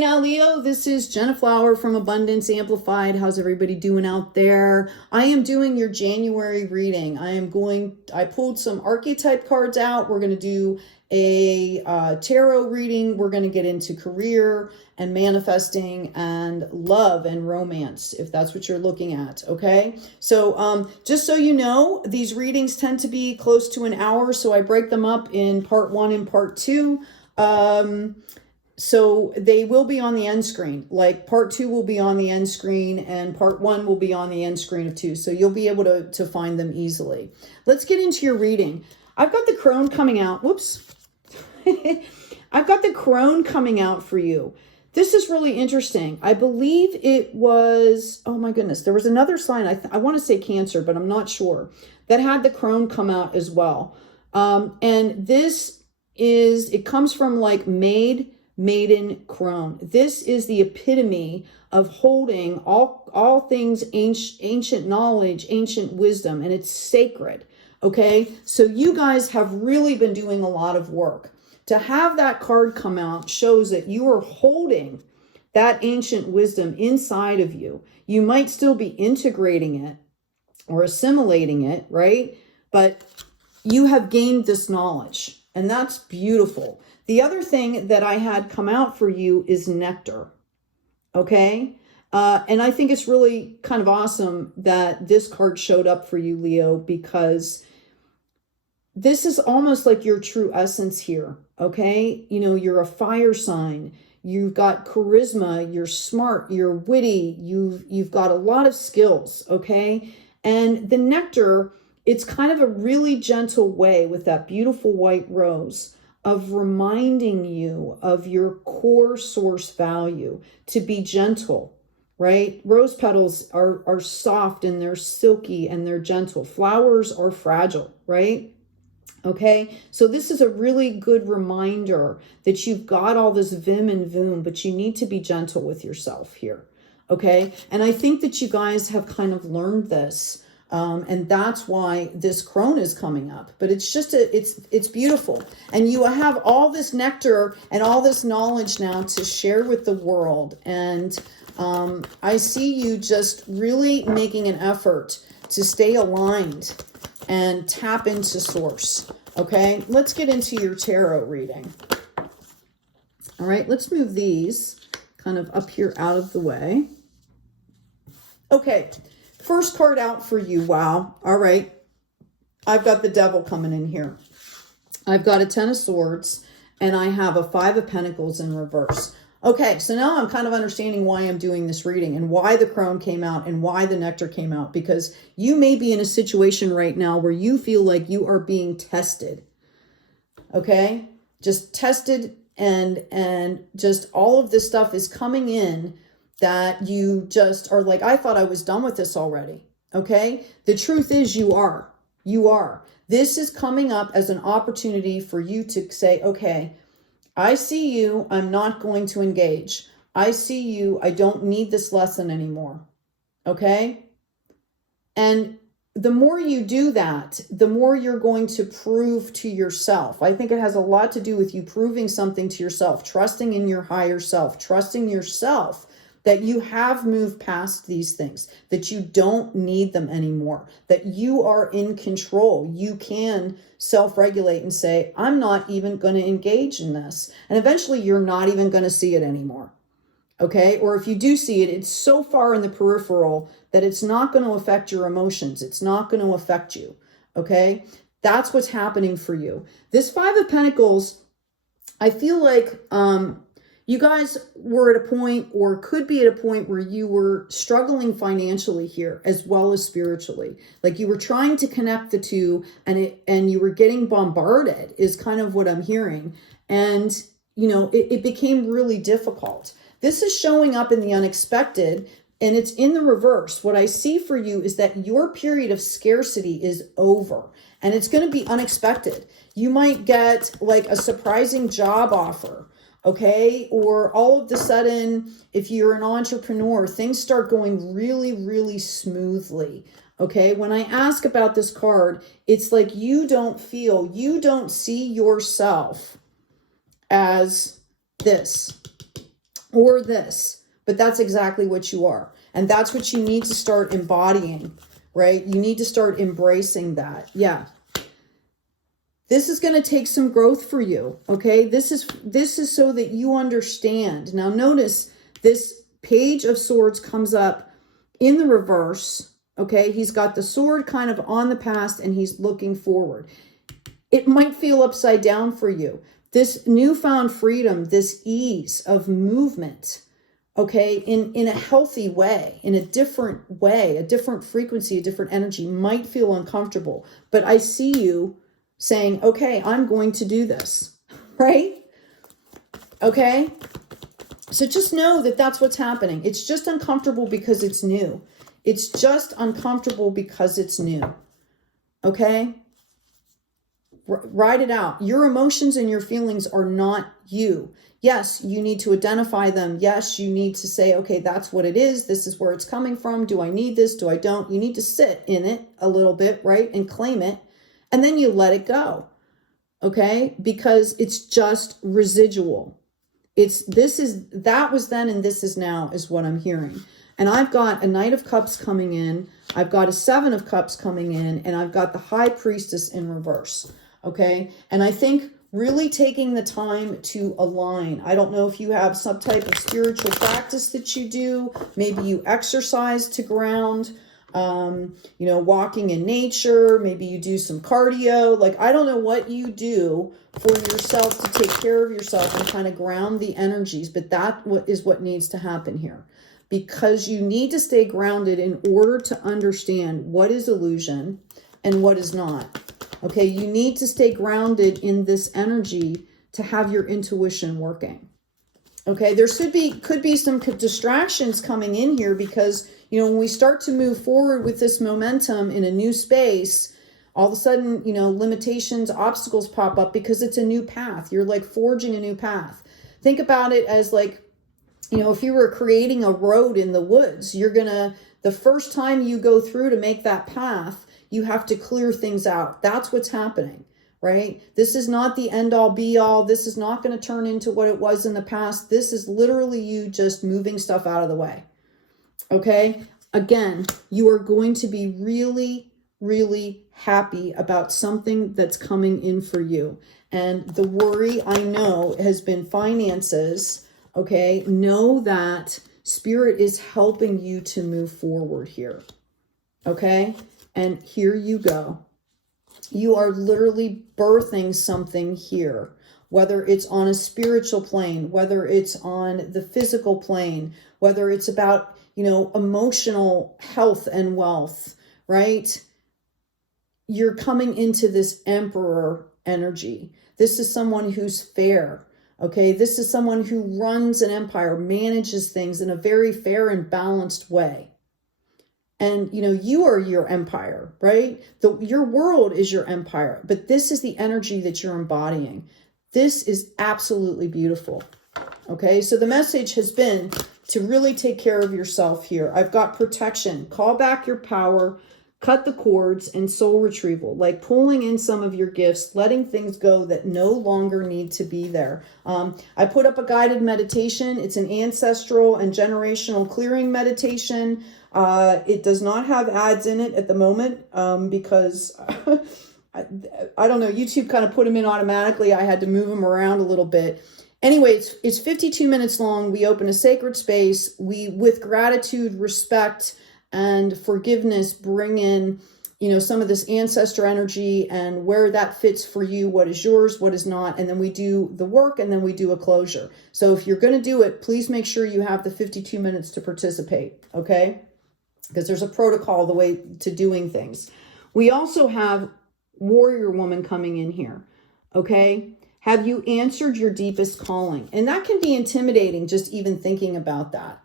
Now, Leo, this is Jenna Flower from Abundance Amplified. How's everybody doing out there? I am doing your January reading. I pulled some archetype cards out. We're going to do a tarot reading. We're going to get into career and manifesting and love and romance, if that's what you're looking at. Okay. So just so you know, these readings tend to be close to an hour. So I break them up in part 1 and part 2. So they will be on the end screen. Like part 2 will be on the end screen and part 1 will be on the end screen of 2. So you'll be able to find them easily. Let's get into your reading. I've got the crone coming out. Whoops. I've got the crone coming out for you. This is really interesting. I believe it was, oh my goodness, there was another sign. I want to say Cancer, but I'm not sure, that had the crone come out as well. And this is, it comes from like maiden crone. This is the epitome of holding all things ancient knowledge, ancient wisdom, and it's sacred. Okay, so you guys have really been doing a lot of work. To have that card come out shows that you are holding that ancient wisdom inside of you. You might still be integrating it or assimilating it, right? But you have gained this knowledge, and that's beautiful. The other thing that I had come out for you is nectar, okay? And I think it's really kind of awesome that this card showed up for you, Leo, because this is almost like your true essence here, okay? You know, you're a fire sign. You've got charisma. You're smart. You're witty. You've got a lot of skills, okay? And the nectar, it's kind of a really gentle way with that beautiful white rose of reminding you of your core source value, to be gentle, right? Rose petals are soft and they're silky and they're gentle. Flowers are fragile, right? Okay, so this is a really good reminder that you've got all this vim and voom, but you need to be gentle with yourself here. Okay, and I think that you guys have kind of learned this. And that's why this crone is coming up. But it's just, it's beautiful. And you have all this nectar and all this knowledge now to share with the world. And I see you just really making an effort to stay aligned and tap into source. Okay, let's get into your tarot reading. All right, let's move these kind of up here out of the way. Okay. First card out for you. Wow. All right. I've got the devil coming in here. I've got a 10 of swords and I have a 5 of pentacles in reverse. Okay. So now I'm kind of understanding why I'm doing this reading and why the crone came out and why the nectar came out, because you may be in a situation right now where you feel like you are being tested. Okay. Just tested and just all of this stuff is coming in that you just are like, I thought I was done with this already. Okay. The truth is you are. This is coming up as an opportunity for you to say, okay, I see you. I'm not going to engage. I see you. I don't need this lesson anymore. Okay. And the more you do that, the more you're going to prove to yourself. I think it has a lot to do with you proving something to yourself, trusting in your higher self, trusting yourself that you have moved past these things, that you don't need them anymore, that you are in control. You can self-regulate and say, I'm not even going to engage in this. And eventually you're not even going to see it anymore. Okay. Or if you do see it, it's so far in the peripheral that it's not going to affect your emotions. It's not going to affect you. Okay. That's what's happening for you. This 5 of Pentacles, I feel like, you guys were at a point or could be at a point where you were struggling financially here as well as spiritually. Like you were trying to connect the two and you were getting bombarded is kind of what I'm hearing. And, you know, it became really difficult. This is showing up in the unexpected and it's in the reverse. What I see for you is that your period of scarcity is over and it's going to be unexpected. You might get like a surprising job offer. Okay. Or all of a sudden, if you're an entrepreneur, things start going really, really smoothly. Okay. When I ask about this card, it's like you don't see yourself as this. or this, but that's exactly what you are. And that's what you need to start embodying, right? You need to start embracing that. Yeah. This is going to take some growth for you, okay? This is so that you understand. Now notice this Page of Swords comes up in the reverse, okay? He's got the sword kind of on the past and he's looking forward. It might feel upside down for you. This newfound freedom, this ease of movement, okay, in a healthy way, in a different way, a different frequency, a different energy might feel uncomfortable. But I see you saying, okay, I'm going to do this, right? Okay? So just know that that's what's happening. It's just uncomfortable because it's new. It's just uncomfortable because it's new. Okay? Write it out. Your emotions and your feelings are not you. Yes, you need to identify them. Yes, you need to say, okay, that's what it is. This is where it's coming from. Do I need this? Do I don't? You need to sit in it a little bit, right? And claim it. And then you let it go. Okay? Because it's just residual. That was then and this is now is what I'm hearing. And I've got a Knight of Cups coming in. I've got a Seven of Cups coming in. And I've got the High Priestess in reverse. Okay. And I think really taking the time to align. I don't know if you have some type of spiritual practice that you do. Maybe you exercise to ground, walking in nature. Maybe you do some cardio. Like, I don't know what you do for yourself to take care of yourself and kind of ground the energies, but that is what needs to happen here, because you need to stay grounded in order to understand what is illusion and what is not. Okay, you need to stay grounded in this energy to have your intuition working. Okay, there could be some distractions coming in here because, when we start to move forward with this momentum in a new space, all of a sudden, limitations, obstacles pop up because it's a new path. You're like forging a new path. Think about it as like, if you were creating a road in the woods, the first time you go through to make that path, you have to clear things out. That's what's happening, right? This is not the end all be all. This is not going to turn into what it was in the past. This is literally you just moving stuff out of the way. Okay? Again, you are going to be really, really happy about something that's coming in for you. And the worry, I know, has been finances. Okay? Know that Spirit is helping you to move forward here. Okay? And here you go. You are literally birthing something here, whether it's on a spiritual plane, whether it's on the physical plane, whether it's about, emotional health and wealth, right? You're coming into this Emperor energy. This is someone who's fair. Okay, this is someone who runs an empire, manages things in a very fair and balanced way. And, you are your empire, right? Your world is your empire, but this is the energy that you're embodying. This is absolutely beautiful. Okay, so the message has been to really take care of yourself here. I've got protection, call back your power, cut the cords, and soul retrieval, like pulling in some of your gifts, letting things go that no longer need to be there. I put up a guided meditation. It's an ancestral and generational clearing meditation. It does not have ads in it at the moment because I don't know, YouTube kind of put them in automatically. I had to move them around a little bit. Anyway, it's 52 minutes long. We open a sacred space. We, with gratitude, respect, and forgiveness, bring in, some of this ancestor energy and where that fits for you, what is yours, what is not. And then we do the work and then we do a closure. So if you're going to do it, please make sure you have the 52 minutes to participate. Okay? Because there's a protocol, the way to doing things. We also have Warrior Woman coming in here. Okay? Have you answered your deepest calling? And that can be intimidating, just even thinking about that.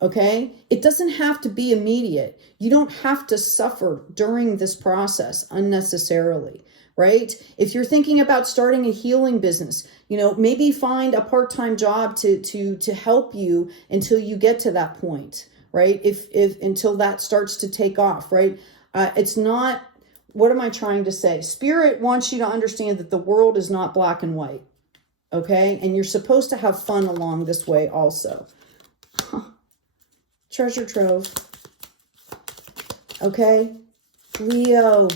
Okay? It doesn't have to be immediate. You don't have to suffer during this process unnecessarily, right? If you're thinking about starting a healing business, maybe find a part-time job to help you until you get to that point, right? If until that starts to take off, right? It's not, what am I trying to say? Spirit wants you to understand that the world is not black and white. Okay? And you're supposed to have fun along this way also. Treasure trove. Okay? Leo,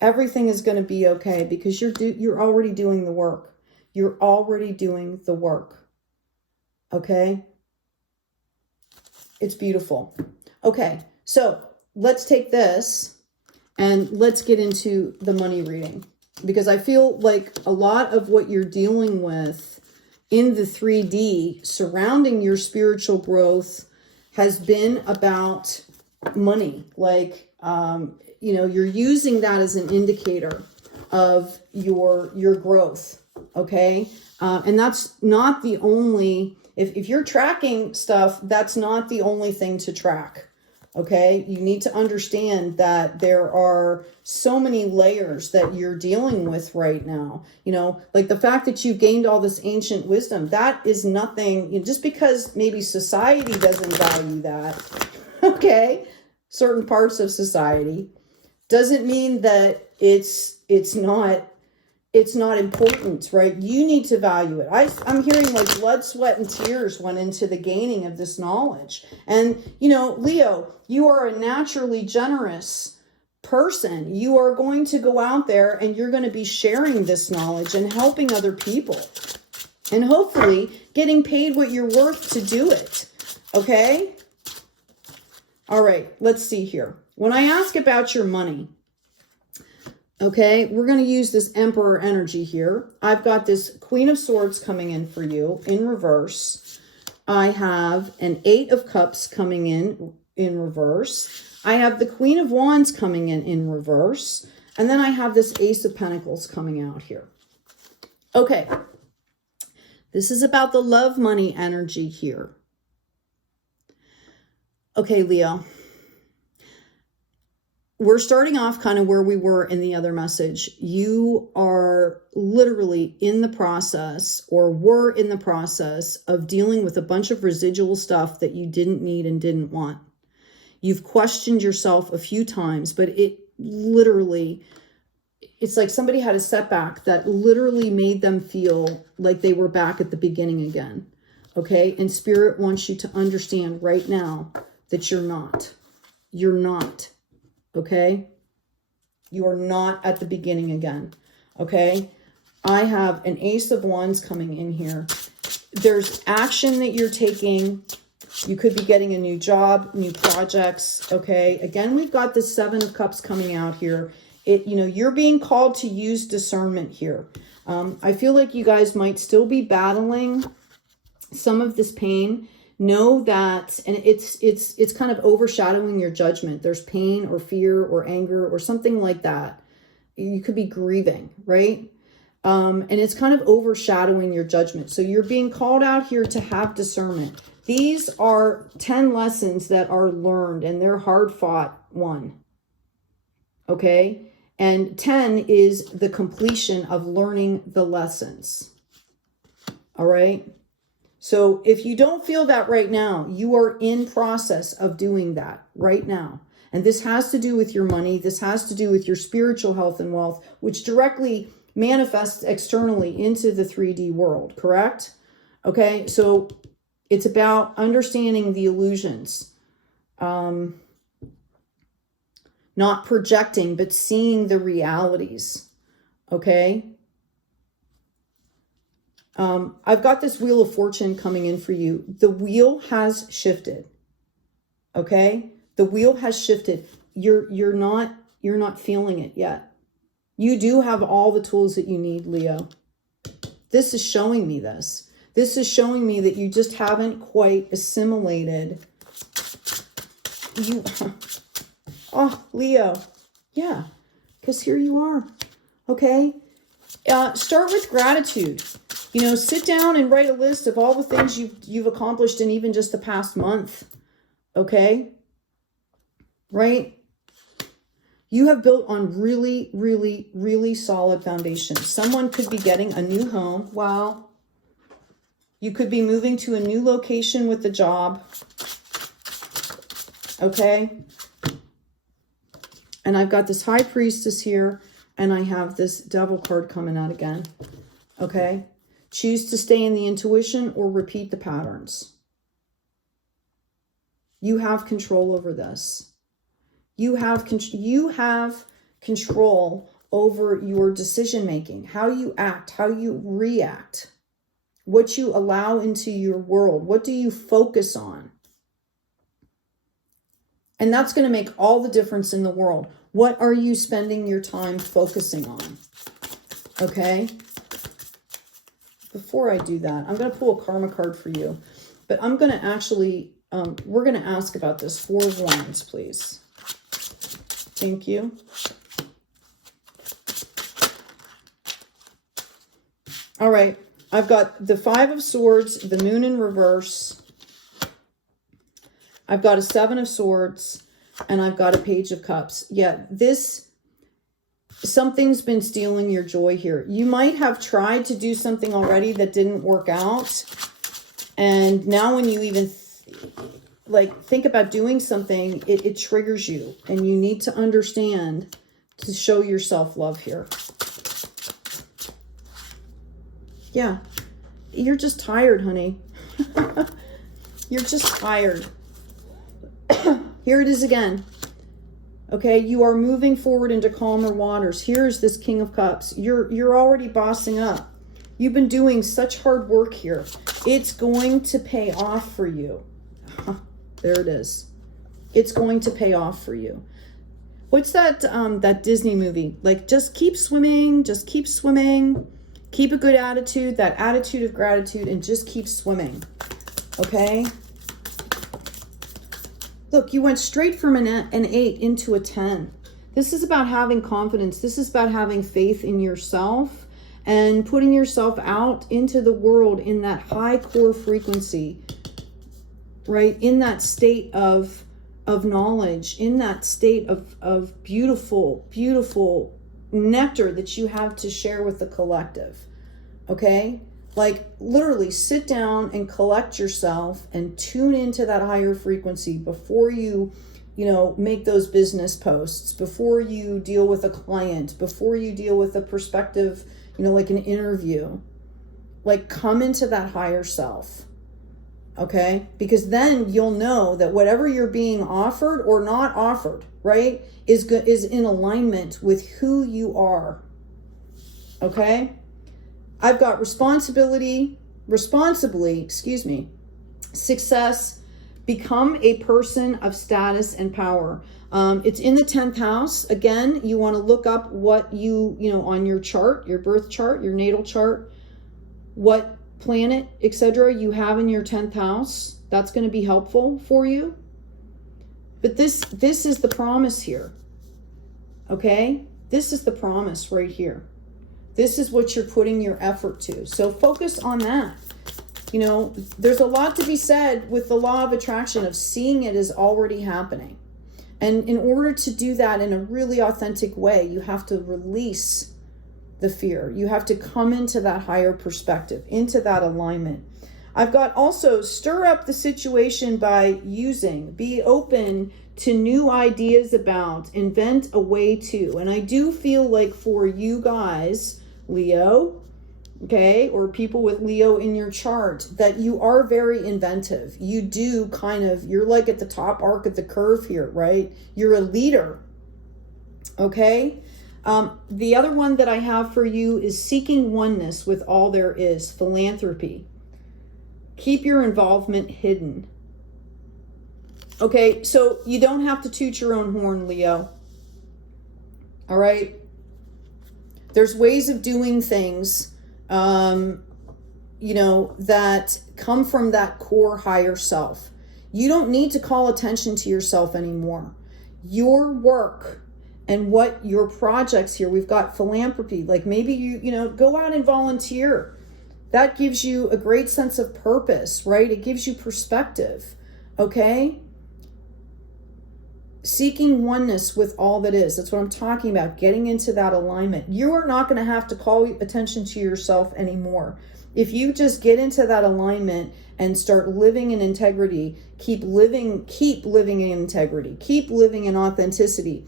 everything is going to be okay because you're already doing the work. You're already doing the work. Okay? It's beautiful. Okay, so let's take this and let's get into the money reading, because I feel like a lot of what you're dealing with in the 3D surrounding your spiritual growth has been about money. Like, you know, you're using that as an indicator of your growth. Okay. And that's not the only, if you're tracking stuff, that's not the only thing to track. Okay. You need to understand that there are so many layers that you're dealing with right now. You know, like the fact that you've gained all this ancient wisdom, that is nothing, you know, just because maybe society doesn't value that. Okay. Certain parts of society doesn't mean that it's not important, right? You need to value it. I'm hearing like blood, sweat, and tears went into the gaining of this knowledge. And, you know, Leo, you are a naturally generous person. You are going to go out there and you're going to be sharing this knowledge and helping other people. And hopefully getting paid what you're worth to do it. Okay? All right, let's see here. When I ask about your money, okay, we're going to use this Emperor energy here. I've got this Queen of Swords coming in for you in reverse. I have an 8 of Cups coming in reverse. I have the Queen of Wands coming in reverse. And then I have this Ace of Pentacles coming out here. Okay, this is about the love money energy here. Okay, Leo. We're starting off kind of where we were in the other message. You are literally in the process, or were in the process, of dealing with a bunch of residual stuff that you didn't need and didn't want. You've questioned yourself a few times, but it literally, it's like somebody had a setback that literally made them feel like they were back at the beginning again. Okay? And Spirit wants you to understand right now that you're not. You're not. Okay? You are not at the beginning again. Okay? I have an Ace of Wands coming in here. There's action that you're taking. You could be getting a new job, new projects. Okay? Again, we've got the 7 of Cups coming out here. You know, you're being called to use discernment here. I feel like you guys might still be battling some of this pain. Know that, and it's kind of overshadowing your judgment. There's pain or fear or anger or something like that. You could be grieving, right? And it's kind of overshadowing your judgment. So you're being called out here to have discernment. These are 10 lessons that are learned, and they're hard fought won. Okay? And 10 is the completion of learning the lessons. All right? So if you don't feel that right now, you are in process of doing that right now. And this has to do with your money. This has to do with your spiritual health and wealth, which directly manifests externally into the 3D world, correct? Okay, so it's about understanding the illusions. Not projecting, but seeing the realities. Okay? I've got this Wheel of Fortune coming in for you. The wheel has shifted. Okay? The wheel has shifted. You're not feeling it yet. You do have all the tools that you need, Leo. This is showing me this. This is showing me that you just haven't quite assimilated. Oh, Leo. Yeah, because here you are. Okay? Start with gratitude. You know, sit down and write a list of all the things you've accomplished in even just the past month. Okay? Right? You have built on really, really, really solid foundation. Someone could be getting a new home. Wow. You could be moving to a new location with the job. Okay? And I've got this High Priestess here, and I have this Devil card coming out again. Okay? Choose to stay in the intuition or repeat the patterns. You have control over this. You have control over your decision making, how you act, how you react, what you allow into your world. What do you focus on? And that's going to make all the difference in the world. What are you spending your time focusing on? Okay. Before I do that, I'm going to pull a karma card for you, but I'm going to actually, we're going to ask about this. 4 of Wands, please. Thank you. All right. I've got the 5 of Swords, the Moon in reverse. I've got a 7 of Swords, and I've got a Page of Cups. Yeah, something's been stealing your joy here. You might have tried to do something already that didn't work out. And now when you even think about doing something, it triggers you. And you need to understand to show yourself love here. Yeah, you're just tired, honey. You're just tired. Here it is again. Okay, you are moving forward into calmer waters. Here's this King of Cups. You're already bossing up. You've been doing such hard work here. It's going to pay off for you. There it is. It's going to pay off for you. What's that that Disney movie? Like, just keep swimming, just keep swimming. Keep a good attitude, that attitude of gratitude, and just keep swimming. Okay? Look, you went straight from an 8 into a 10. This is about having confidence. This is about having faith in yourself and putting yourself out into the world in that high core frequency, right? In that state of knowledge, in that state of beautiful, beautiful nectar that you have to share with the collective. Okay? Like, literally sit down and collect yourself and tune into that higher frequency before you make those business posts, before you deal with a client, before you deal with a prospective, like an interview. Like, come into that higher self. Okay? Because then you'll know that whatever you're being offered or not offered, right, is in alignment with who you are. Okay? I've got responsibly, success, become a person of status and power. It's in the 10th house. Again, you want to look up what you on your chart, your birth chart, your natal chart, what planet, etc. you have in your 10th house. That's going to be helpful for you. But this is the promise here. Okay? This is the promise right here. This is what you're putting your effort to. So focus on that. There's a lot to be said with the law of attraction of seeing it as already happening. And in order to do that in a really authentic way, you have to release the fear. You have to come into that higher perspective, into that alignment. I've got also stir up the situation by be open to new ideas about, invent a way to. And I do feel like for you guys, Leo, okay, or people with Leo in your chart, that you are very inventive. You do you're like at the top arc of the curve here, right? You're a leader, okay? The other one that I have for you is seeking oneness with all there is, philanthropy. Keep your involvement hidden. Okay, so you don't have to toot your own horn, Leo. All right? There's ways of doing things, that come from that core higher self. You don't need to call attention to yourself anymore. Your work and what your projects here, we've got philanthropy, like maybe you go out and volunteer. That gives you a great sense of purpose, right? It gives you perspective, okay? Seeking oneness with all that is. That's what I'm talking about, getting into that alignment. You are not going to have to call attention to yourself anymore. If you just get into that alignment and start living in integrity, keep living in integrity, keep living in authenticity,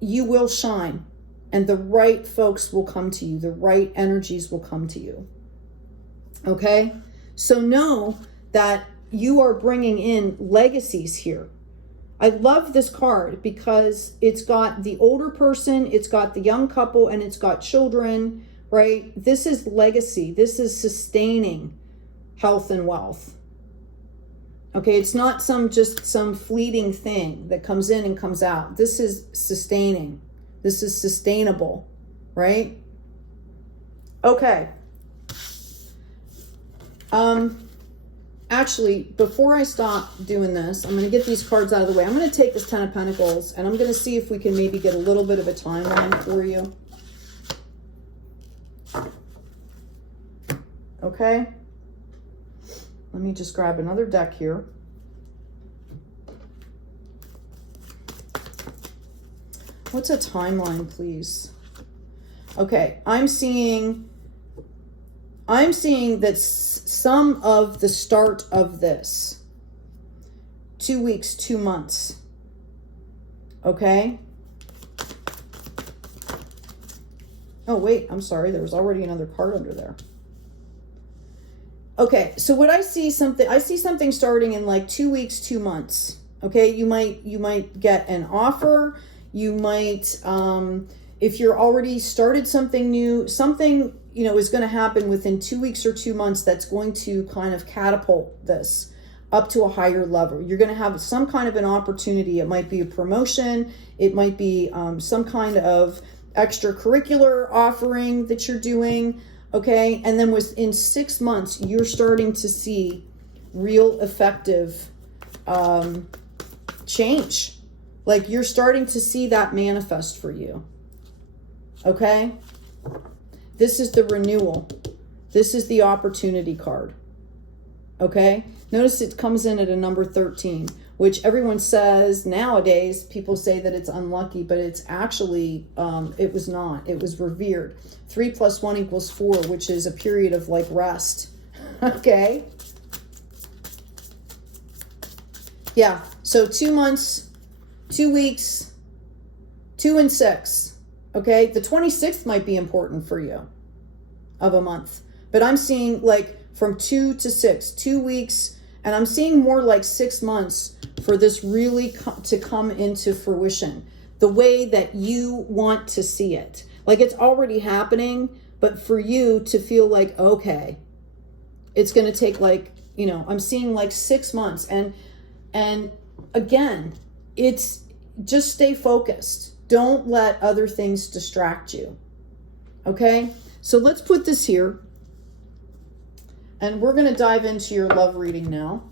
you will shine. And the right folks will come to you. The right energies will come to you. Okay? So know that you are bringing in legacies here. I love this card because it's got the older person, it's got the young couple, and it's got children, right? This is legacy. This is sustaining health and wealth. Okay, it's not just some fleeting thing that comes in and comes out. This is sustaining. This is sustainable, right? Okay. Actually, before I stop doing this, I'm going to get these cards out of the way. I'm going to take this Ten of Pentacles, and I'm going to see if we can maybe get a little bit of a timeline for you. Okay. Let me just grab another deck here. What's a timeline, please? Okay, I'm seeing that some of the start of this, 2 weeks, 2 months. Okay. Oh, wait, I'm sorry. There was already another card under there. Okay, so what I see something starting in like 2 weeks, 2 months. Okay, you might get an offer. You might, if you're already started something new, something, you know, is going to happen within 2 weeks or 2 months that's going to kind of catapult this up to a higher level. You're going to have some kind of an opportunity. It might be a promotion. It might be some kind of extracurricular offering that you're doing. Okay, and then within 6 months, you're starting to see real effective change. Like you're starting to see that manifest for you. Okay, this is the renewal. This is the opportunity card. Okay, notice it comes in at a number 13, which everyone says nowadays, people say that it's unlucky, but it's actually, it was not. It was revered. 3 + 1 = 4, which is a period of like rest. Okay. Yeah. So 2 months, 2 weeks, 2 and 6. Okay. The 26th might be important for you of a month, but I'm seeing like from 2 to 6, 2 weeks, and I'm seeing more like 6 months for this really to come into fruition the way that you want to see it. Like it's already happening, but for you to feel like, okay, it's going to take like, you know, I'm seeing like 6 months. And again, it's just stay focused. Don't let other things distract you. Okay. So let's put this here. And we're going to dive into your love reading now.